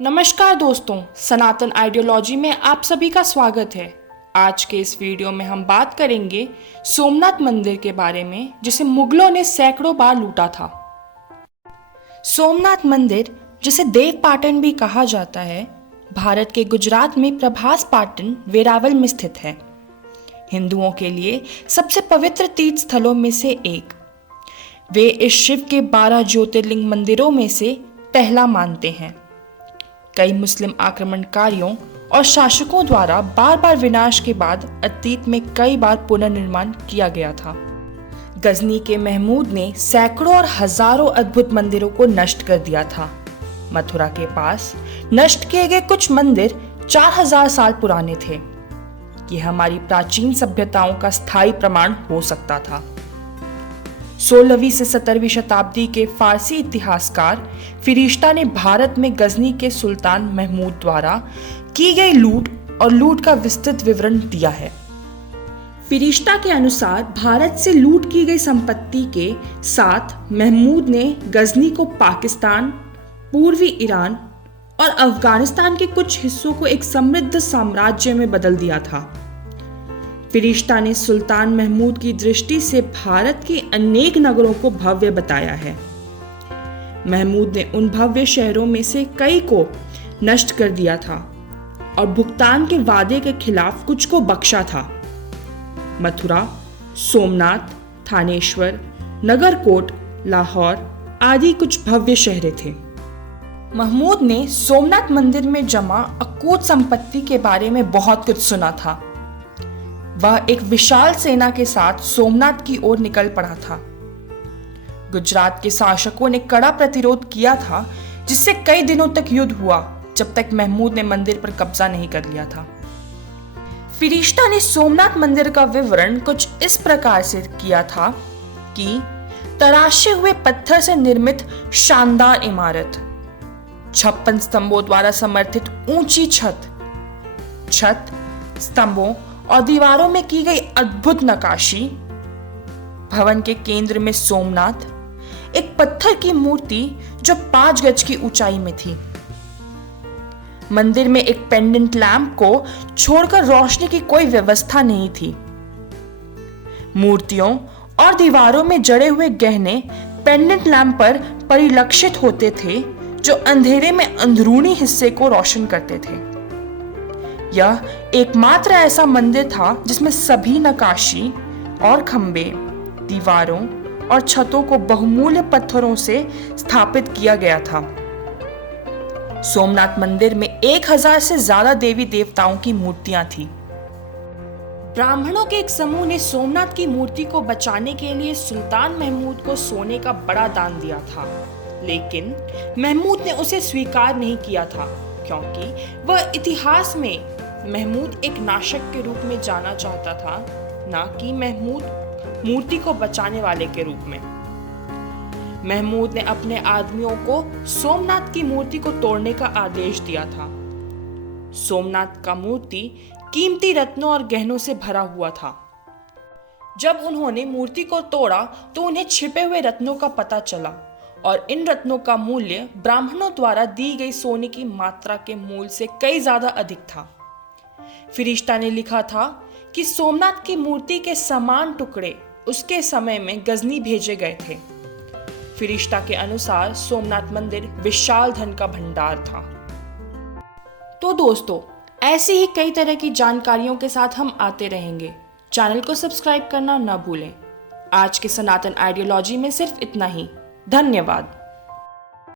नमस्कार दोस्तों, सनातन आइडियोलॉजी में आप सभी का स्वागत है। आज के इस वीडियो में हम बात करेंगे सोमनाथ मंदिर के बारे में, जिसे मुगलों ने सैकड़ों बार लूटा था। सोमनाथ मंदिर, जिसे देव पाटन भी कहा जाता है, भारत के गुजरात में प्रभास पाटन वेरावल में स्थित है। हिंदुओं के लिए सबसे पवित्र तीर्थ स्थलों में से एक। वे इस शिव के 12 ज्योतिर्लिंग मंदिरों में से पहला मानते हैं। कई मुस्लिम आक्रमणकारियों और शासकों द्वारा बार बार विनाश के बाद अतीत में कई बार पुनर्निर्माण किया गया था। गजनी के महमूद ने सैकड़ों और हजारों अद्भुत मंदिरों को नष्ट कर दिया था। मथुरा के पास नष्ट किए गए कुछ मंदिर 4000 साल पुराने थे। ये हमारी प्राचीन सभ्यताओं का स्थायी प्रमाण हो सकता था। 16वीं से 17वीं शताब्दी के फारसी इतिहासकार फिरिश्ता ने भारत में गजनी के सुल्तान महमूद द्वारा की गई लूट और लूट का विस्तृत विवरण दिया है। फिरिश्ता के अनुसार भारत से लूट की गई संपत्ति के साथ महमूद ने गजनी को पाकिस्तान, पूर्वी ईरान और अफगानिस्तान के कुछ हिस्सों को एक समृद्ध साम्राज्य में बदल दिया था। फिरिश्ता ने सुल्तान महमूद की दृष्टि से भारत के अनेक नगरों को भव्य बताया है। महमूद ने उन भव्य शहरों में से कई को नष्ट कर दिया था और भुगतान के वादे के खिलाफ कुछ को बख्शा था। मथुरा, सोमनाथ, थानेश्वर, नगरकोट, लाहौर आदि कुछ भव्य शहरें थे। महमूद ने सोमनाथ मंदिर में जमा अकूत संपत्ति के बारे में बहुत कुछ सुना था। वह एक विशाल सेना के साथ सोमनाथ की ओर निकल पड़ा था। गुजरात के शासकों ने कड़ा प्रतिरोध किया था, जिससे कई दिनों तक युद्ध हुआ, जब तक महमूद ने मंदिर पर कब्जा नहीं कर लिया था। फिरिश्ता ने सोमनाथ मंदिर का विवरण कुछ इस प्रकार से किया था कि तराशे हुए पत्थर से निर्मित शानदार इमारत, 56 स्तंभों द्वारा समर्थित ऊंची छत, स्तंभों और दीवारों में की गई अद्भुत नक्काशी, भवन के केंद्र में सोमनाथ, एक पत्थर की मूर्ति जो 5 गज की ऊंचाई में थी। मंदिर में एक पेंडेंट लैंप को छोड़कर रोशनी की कोई व्यवस्था नहीं थी। मूर्तियों और दीवारों में जड़े हुए गहने पेंडेंट लैंप पर परिलक्षित होते थे, जो अंधेरे में अंदरूनी हिस्से को रोशन करते थे। यह एकमात्र ऐसा मंदिर था जिसमें सभी नक्काशी और खंबे, दीवारों और छतों को बहुमूल्य पत्थरों से स्थापित किया गया था। सोमनाथ मंदिर में 1000 से ज्यादा देवी देवताओं की मूर्तियां थी। ब्राह्मणों के एक समूह ने सोमनाथ की मूर्ति को बचाने के लिए सुल्तान महमूद को सोने का बड़ा दान दिया था, लेकिन महमूद ने उसे स्वीकार नहीं किया था, क्योंकि वह इतिहास में महमूद एक नाशक के रूप में जाना चाहता था, ना कि महमूद मूर्ति को बचाने वाले के रूप में। महमूद ने अपने आदमियों को सोमनाथ की मूर्ति को तोड़ने का आदेश दिया था। सोमनाथ का मूर्ति कीमती रत्नों और गहनों से भरा हुआ था। जब उन्होंने मूर्ति को तोड़ा तो उन्हें छिपे हुए रत्नों का पता चला, और इन रत्नों का मूल्य ब्राह्मणों द्वारा दी गई सोने की मात्रा के मूल्य से कई ज्यादा अधिक था। फिरिश्ता ने लिखा था कि सोमनाथ की मूर्ति के समान टुकड़े उसके समय में गजनी भेजे गए थे। फिरिश्ता के अनुसार सोमनाथ मंदिर विशाल धन का भंडार था। तो दोस्तों, ऐसी ही कई तरह की जानकारियों के साथ हम आते रहेंगे। चैनल को सब्सक्राइब करना न भूलें। आज के सनातन आइडियोलॉजी में सिर्फ इतना ही। धन्यवाद।